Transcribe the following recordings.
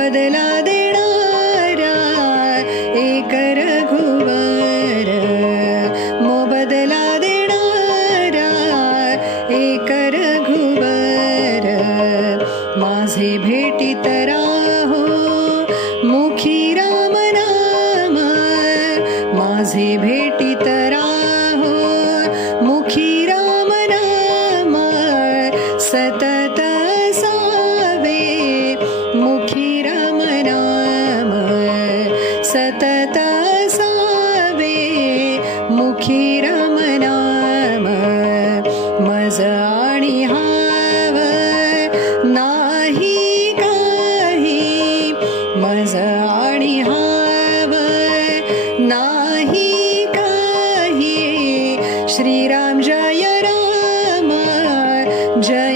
बदला देणारा एक रघुवर. मोबदला देणारा एक रघुवर. माझे भेटी तरा हो मुखी राम नाम. माझे भेटी तरा हो मुखी राम नाम. सतत सखी राम नाम मज आणि हाव नाही काही मज आणि हाव नाही काही. श्रीराम जय राम जय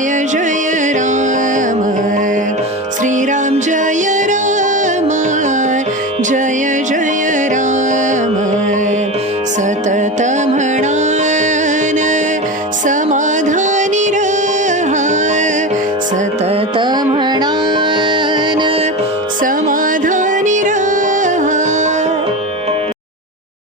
सतत म्हणान समाधानी रहा सतत